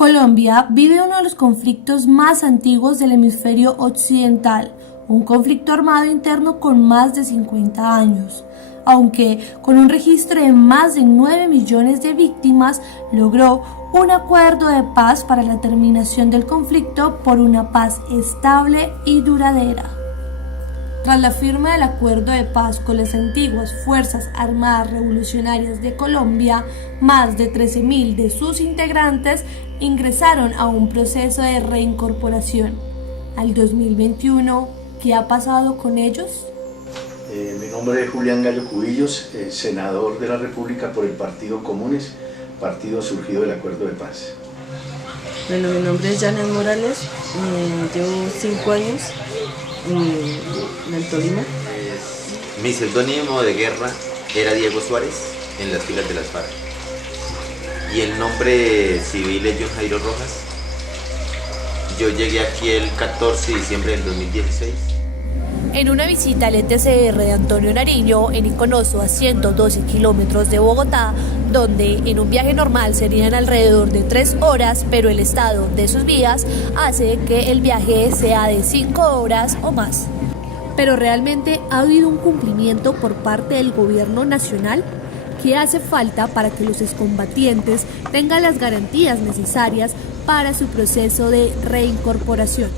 Colombia vive uno de los conflictos más antiguos del hemisferio occidental, un conflicto armado interno con más de 50 años. Aunque con un registro de más de 9 millones de víctimas, logró un acuerdo de paz para la terminación del conflicto por una paz estable y duradera. Tras la firma del acuerdo de paz con las antiguas Fuerzas Armadas Revolucionarias de Colombia, más de 13.000 de sus integrantes ingresaron a un proceso de reincorporación. Al 2021, ¿qué ha pasado con ellos? Mi nombre es Julián Gallo Cubillos, senador de la República por el Partido Comunes, partido surgido del acuerdo de paz. Bueno, mi nombre es Janet Morales, llevo 5 años en el Tolima. Mi seudónimo de guerra era Diego Suárez, en las filas de las FARC. Y el nombre civil es John Jairo Rojas. Yo llegué aquí el 14 de diciembre del 2016. En una visita al ETCR de Antonio Nariño, en Iconoso, a 112 kilómetros de Bogotá, donde en un viaje normal serían alrededor de 3 horas, pero el estado de sus vías hace que el viaje sea de 5 horas o más. ¿Pero realmente ha habido un cumplimiento por parte del gobierno nacional? ¿Qué hace falta para que los excombatientes tengan las garantías necesarias para su proceso de reincorporación?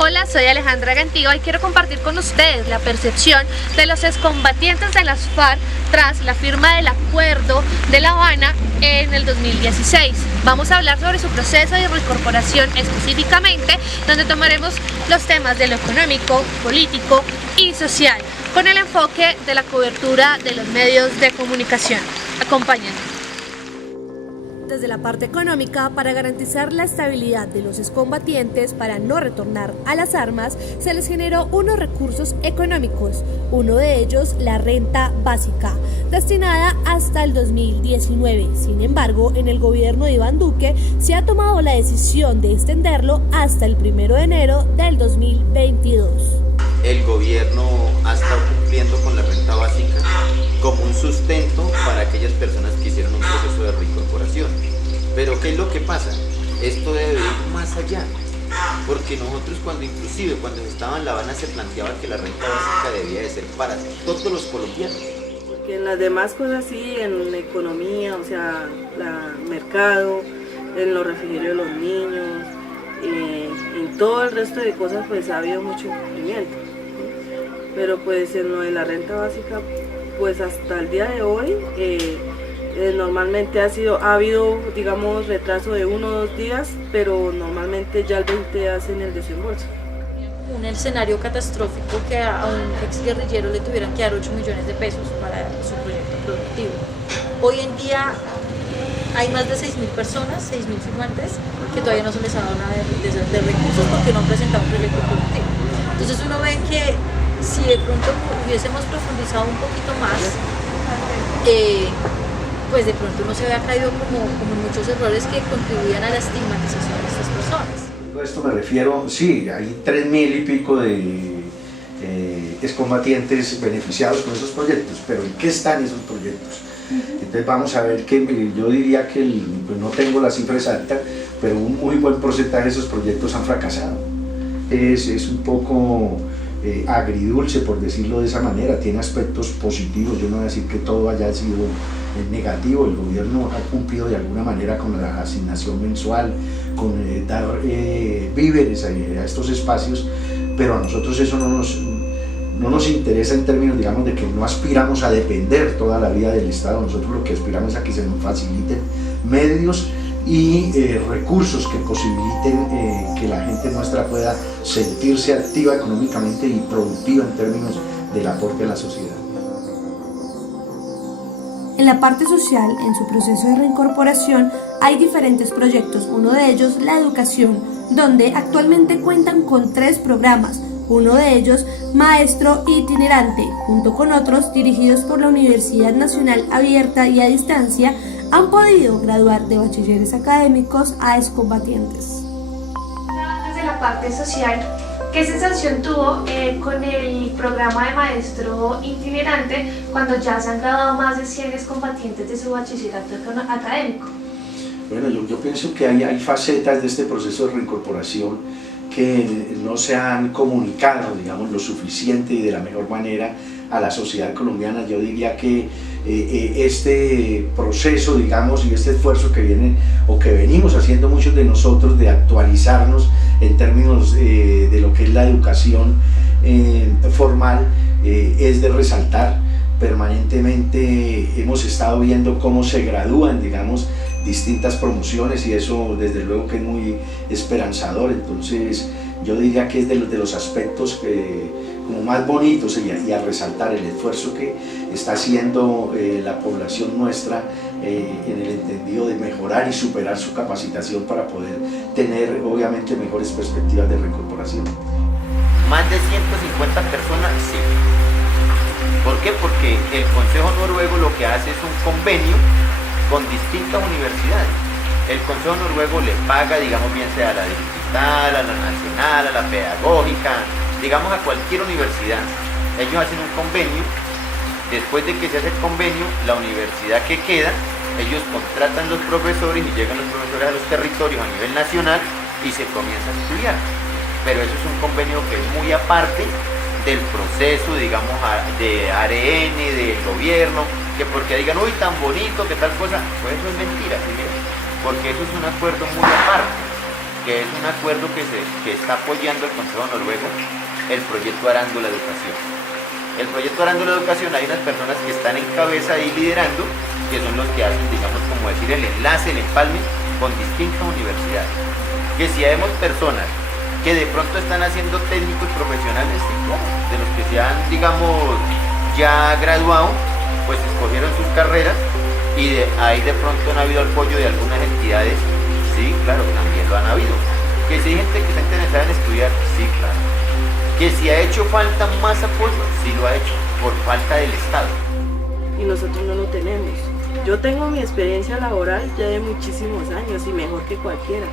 Hola, soy Alejandra Gantigo y quiero compartir con ustedes la percepción de los excombatientes de las FARC tras la firma del Acuerdo de La Habana en el 2016. Vamos a hablar sobre su proceso de reincorporación específicamente, donde tomaremos los temas de lo económico, político y social, con el enfoque de la cobertura de los medios de comunicación. Acompáñenme. Desde la parte económica, para garantizar la estabilidad de los excombatientes para no retornar a las armas, se les generó unos recursos económicos, uno de ellos la renta básica, destinada hasta el 2019. Sin embargo, en el gobierno de Iván Duque se ha tomado la decisión de extenderlo hasta el 1 de enero del 2022. El gobierno ha estado cumpliendo con la renta básica como un sustento para aquellas personas que hicieron un proceso de reincorporación. Pero ¿qué es lo que pasa? Esto debe ir más allá, porque nosotros cuando se estaba en La Habana se planteaba que la renta básica debía de ser para todos los colombianos. Porque en las demás cosas sí, en la economía, o sea, el mercado, en los refrigerios de los niños, en todo el resto de cosas pues ha habido mucho cumplimiento. Pero pues en lo de la renta básica, pues hasta el día de hoy normalmente ha habido, digamos, retraso de 1 o 2 días, pero normalmente ya el 20 hacen el desembolso. Un escenario catastrófico que a un exguerrillero le tuvieran que dar 8 millones de pesos para su proyecto productivo. Hoy en día hay más de 6.000 personas, 6.000 firmantes, que todavía no se les ha dado nada de recursos porque no han presentado un proyecto productivo. Entonces uno ve que si de pronto hubiésemos profundizado un poquito más, pues de pronto no se había caído como muchos errores que contribuían a la estigmatización de estas personas. A esto me refiero, sí, hay 3.000 y pico de excombatientes beneficiados con esos proyectos, pero ¿en qué están esos proyectos? Entonces vamos a ver que yo diría que, pues no tengo la cifra exacta, pero un muy buen porcentaje de esos proyectos han fracasado. Es un poco agridulce, por decirlo de esa manera, tiene aspectos positivos. Yo no voy a decir que todo haya sido negativo. El gobierno ha cumplido de alguna manera con la asignación mensual, con dar víveres a estos espacios, pero a nosotros eso no nos interesa en términos, digamos, de que no aspiramos a depender toda la vida del Estado. Nosotros lo que aspiramos es a que se nos faciliten medios y recursos que posibiliten que la gente nuestra pueda sentirse activa económicamente y productiva en términos del aporte a la sociedad. En la parte social, en su proceso de reincorporación, hay diferentes proyectos, uno de ellos la educación, donde actualmente cuentan con 3 programas, uno de ellos Maestro Itinerante, junto con otros dirigidos por la Universidad Nacional Abierta y a Distancia, han podido graduar de bachilleres académicos a excombatientes. Desde la parte social, ¿qué sensación tuvo con el programa de Maestro Itinerante cuando ya se han graduado más de 100 excombatientes de su bachillerato académico? Bueno, yo pienso que hay facetas de este proceso de reincorporación que no se han comunicado, digamos, lo suficiente y de la mejor manera a la sociedad colombiana. Yo diría que este proceso, digamos, y este esfuerzo que viene o que venimos haciendo muchos de nosotros de actualizarnos en términos de lo que es la educación formal, es de resaltar. Permanentemente hemos estado viendo cómo se gradúan, digamos, distintas promociones, y eso desde luego que es muy esperanzador. Entonces yo diría que es de los aspectos como más bonitos y a resaltar el esfuerzo que está haciendo la población nuestra en el entendido de mejorar y superar su capacitación para poder tener obviamente mejores perspectivas de reincorporación. Más de 150 personas, sí. ¿Por qué? Porque el Consejo Noruego lo que hace es un convenio con distintas universidades. El Consejo Noruego le paga, digamos, bien sea a la digital, a la nacional, a la pedagógica, digamos a cualquier universidad. Ellos hacen un convenio. Después de que se hace el convenio, la universidad que queda, ellos contratan los profesores y llegan los profesores a los territorios a nivel nacional y se comienza a estudiar. Pero eso es un convenio que es muy aparte del proceso, digamos, de ARN, del gobierno, que porque digan, uy, tan bonito, que tal cosa, pues eso es mentira, ¿sí? Porque eso es un acuerdo muy aparte, que es un acuerdo que está apoyando el Consejo Noruego, el proyecto Arándola Educación. El proyecto Arándola Educación, hay unas personas que están en cabeza y liderando, que son los que hacen, digamos, como decir, el enlace, el empalme con distintas universidades. Que si vemos personas que de pronto están haciendo técnicos profesionales, sí, claro, de los que se han, digamos, ya graduado, pues escogieron sus carreras y ahí de pronto han habido apoyo de algunas entidades, sí, claro, también lo han habido. Que si hay gente que está interesada en estudiar, sí, claro. Que si ha hecho falta más apoyo, sí lo ha hecho, por falta del Estado. Y nosotros no lo tenemos. Yo tengo mi experiencia laboral ya de muchísimos años y mejor que cualquiera,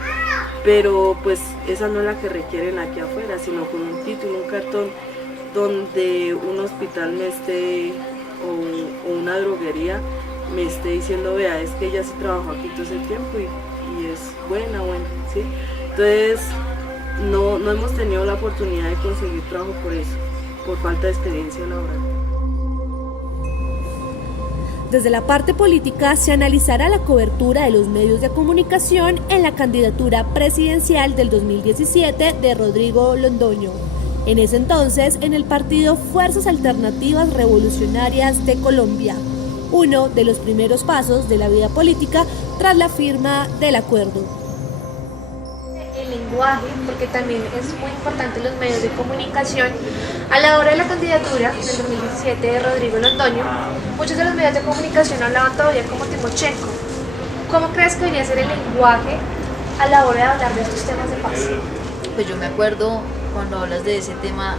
pero pues esa no es la que requieren aquí afuera, sino con un título, un cartón donde un hospital me esté o una droguería me esté diciendo, vea, es que ella sí trabajó aquí todo ese tiempo y es buena, ¿sí? Entonces no hemos tenido la oportunidad de conseguir trabajo por eso, por falta de experiencia laboral. Desde la parte política se analizará la cobertura de los medios de comunicación en la candidatura presidencial del 2017 de Rodrigo Londoño. En ese entonces, en el partido Fuerzas Alternativas Revolucionarias de Colombia, uno de los primeros pasos de la vida política tras la firma del acuerdo. El lenguaje, porque también es muy importante los medios de comunicación. A la hora de la candidatura del 2017 de Rodrigo Londoño, muchos de los medios de comunicación hablaban todavía como Timochenko. ¿Cómo crees que debería ser el lenguaje a la hora de hablar de estos temas de paz? Pues yo me acuerdo cuando hablas de ese tema,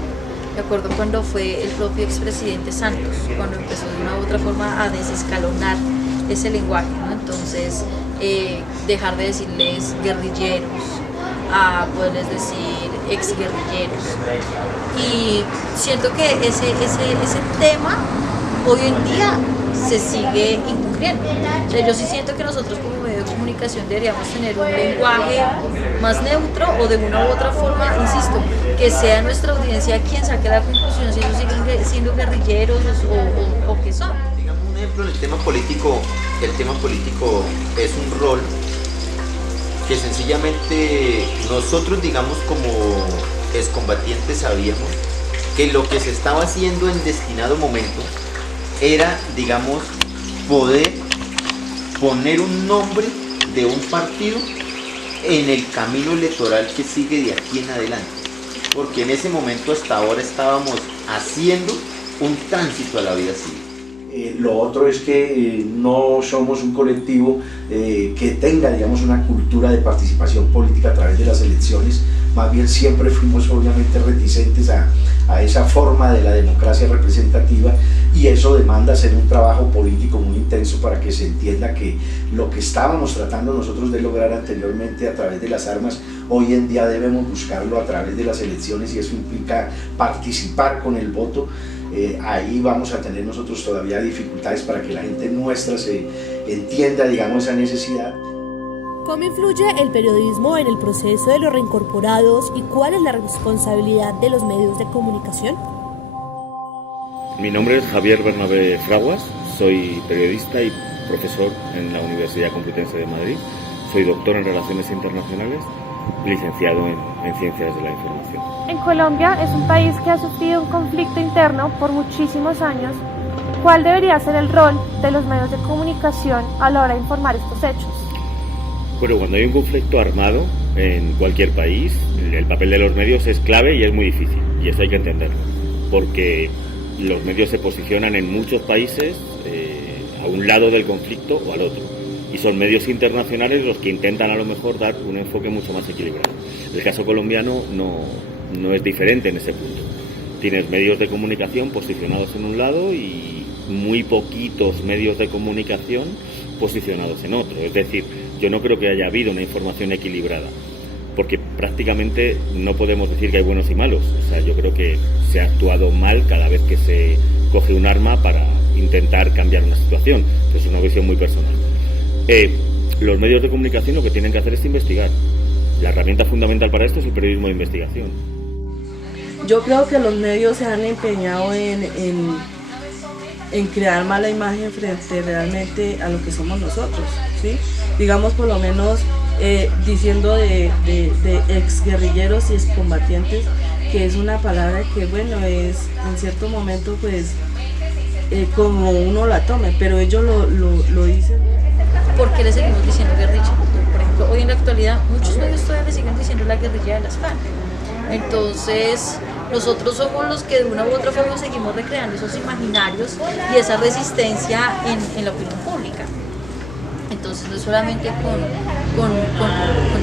me acuerdo cuando fue el propio expresidente Santos, cuando empezó de una u otra forma a desescalonar ese lenguaje, ¿no? Entonces, dejar de decirles guerrilleros, a poderles decir exguerrilleros. Y siento que ese tema hoy en día se sigue incumpliendo. O sea, yo sí siento que nosotros como medio de comunicación deberíamos tener un lenguaje más neutro o de una u otra forma, insisto, que sea nuestra audiencia quien saque la conclusión si ellos siguen siendo guerrilleros o qué son. Digamos un ejemplo, el tema político es un rol que sencillamente nosotros, digamos, como excombatientes sabíamos que lo que se estaba haciendo en destinado momento era, digamos, poder poner un nombre de un partido en el camino electoral que sigue de aquí en adelante, porque en ese momento hasta ahora estábamos haciendo un tránsito a la vida civil. Lo otro es que no somos un colectivo que tenga, digamos, una cultura de participación política a través de las elecciones. Más bien siempre fuimos obviamente reticentes a esa forma de la democracia representativa, y eso demanda hacer un trabajo político muy intenso para que se entienda que lo que estábamos tratando nosotros de lograr anteriormente a través de las armas, hoy en día debemos buscarlo a través de las elecciones, y eso implica participar con el voto. Ahí vamos a tener nosotros todavía dificultades para que la gente nuestra se entienda, digamos, esa necesidad. ¿Cómo influye el periodismo en el proceso de los reincorporados y cuál es la responsabilidad de los medios de comunicación? Mi nombre es Javier Bernabé Fraguas, soy periodista y profesor en la Universidad Complutense de Madrid. Soy doctor en Relaciones Internacionales y licenciado en Ciencias de la Información. En Colombia es un país que ha sufrido un conflicto interno por muchísimos años. ¿Cuál debería ser el rol de los medios de comunicación a la hora de informar estos hechos? Bueno, cuando hay un conflicto armado en cualquier país, el papel de los medios es clave y es muy difícil, y eso hay que entenderlo, porque los medios se posicionan en muchos países a un lado del conflicto o al otro, y son medios internacionales los que intentan a lo mejor dar un enfoque mucho más equilibrado. El caso colombiano no es diferente en ese punto. Tienes medios de comunicación posicionados en un lado y muy poquitos medios de comunicación posicionados en otro. Es decir, yo no creo que haya habido una información equilibrada, porque prácticamente no podemos decir que hay buenos y malos. O sea, yo creo que se ha actuado mal cada vez que se coge un arma para intentar cambiar una situación. Es una visión muy personal. Los medios de comunicación lo que tienen que hacer es investigar. La herramienta fundamental para esto es el periodismo de investigación. Yo creo que los medios se han empeñado en crear mala imagen frente realmente a lo que somos nosotros, ¿sí? Digamos, por lo menos diciendo de exguerrilleros y excombatientes, que es una palabra que, bueno, es en cierto momento, pues, como uno la tome, pero ellos lo dicen. ¿Por qué le seguimos diciendo guerrilla? Por ejemplo, hoy en la actualidad muchos medios todavía le siguen diciendo la guerrilla de las FARC. Entonces, nosotros somos los que de una u otra forma seguimos recreando esos imaginarios y esa resistencia en la opinión pública. Entonces, no es solamente con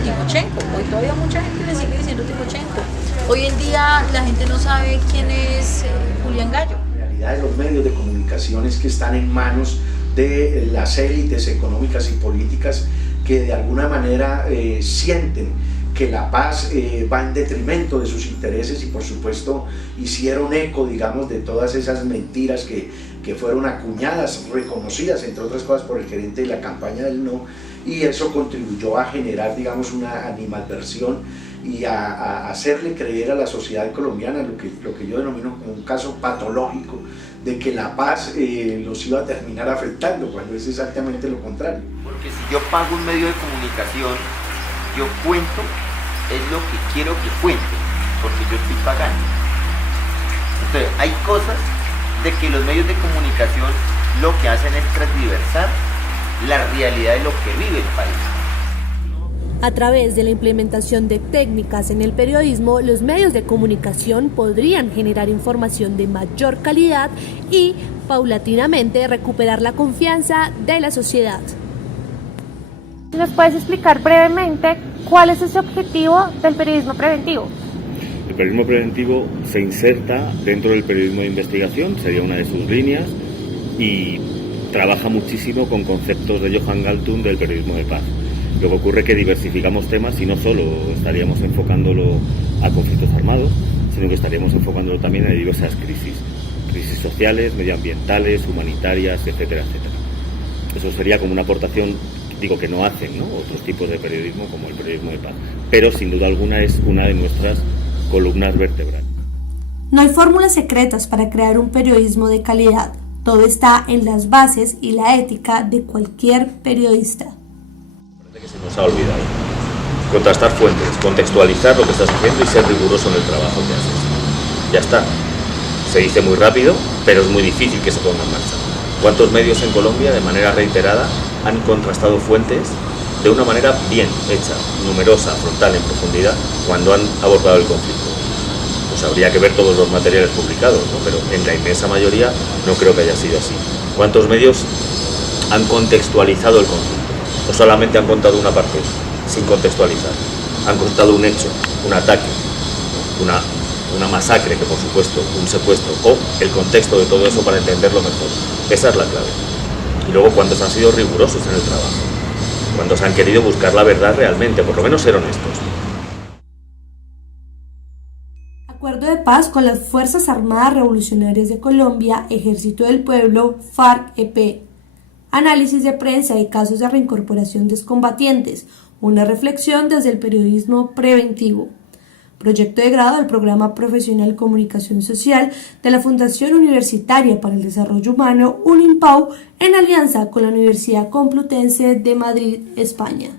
Timochenko, hoy todavía mucha gente le sigue diciendo Timochenko. Hoy en día la gente no sabe quién es Julián Gallo. La realidad de los medios de comunicación es que están en manos de las élites económicas y políticas que de alguna manera sienten que la paz va en detrimento de sus intereses y por supuesto hicieron eco, digamos, de todas esas mentiras que fueron acuñadas, reconocidas entre otras cosas por el gerente de la campaña del no, y eso contribuyó a generar, digamos, una animadversión y a hacerle creer a la sociedad colombiana lo que yo denomino como un caso patológico de que la paz los iba a terminar afectando, cuando es exactamente lo contrario. Porque si yo pago un medio de comunicación, yo cuento es lo que quiero que cuente, porque yo estoy pagando. Entonces, hay cosas de que los medios de comunicación lo que hacen es transversar la realidad de lo que vive el país. A través de la implementación de técnicas en el periodismo, los medios de comunicación podrían generar información de mayor calidad y, paulatinamente, recuperar la confianza de la sociedad. ¿Nos puedes explicar brevemente cuál es ese objetivo del periodismo preventivo? El periodismo preventivo se inserta dentro del periodismo de investigación, sería una de sus líneas, y trabaja muchísimo con conceptos de Johan Galtung del periodismo de paz. Lo que ocurre es que diversificamos temas y no solo estaríamos enfocándolo a conflictos armados, sino que estaríamos enfocándolo también a diversas crisis sociales, medioambientales, humanitarias, etcétera, etcétera. Eso sería como una aportación, digo, que no hacen, ¿no?, otros tipos de periodismo como el periodismo de paz, pero sin duda alguna es una de nuestras columnas vertebrales. No hay fórmulas secretas para crear un periodismo de calidad. Todo está en las bases y la ética de cualquier periodista. Que se nos ha olvidado. Contrastar fuentes, contextualizar lo que estás haciendo y ser riguroso en el trabajo que haces. Ya está. Se dice muy rápido, pero es muy difícil que se ponga en marcha. ¿Cuántos medios en Colombia, de manera reiterada, han contrastado fuentes de una manera bien hecha, numerosa, frontal, en profundidad, cuando han abordado el conflicto? Pues habría que ver todos los materiales publicados, ¿no? Pero en la inmensa mayoría no creo que haya sido así. ¿Cuántos medios han contextualizado el conflicto? O solamente han contado una parte, sin contextualizar. Han contado un hecho, un ataque, una masacre, que por supuesto, un secuestro, o el contexto de todo eso para entenderlo mejor. Esa es la clave. Y luego, cuántos han sido rigurosos en el trabajo, cuántos han querido buscar la verdad realmente, por lo menos ser honestos. Acuerdo de paz con las Fuerzas Armadas Revolucionarias de Colombia, Ejército del Pueblo, FARC-EP. Análisis de prensa de casos de reincorporación de excombatientes, una reflexión desde el periodismo preventivo. Proyecto de grado del Programa Profesional Comunicación Social de la Fundación Universitaria para el Desarrollo Humano, UNIMPAU, en alianza con la Universidad Complutense de Madrid, España.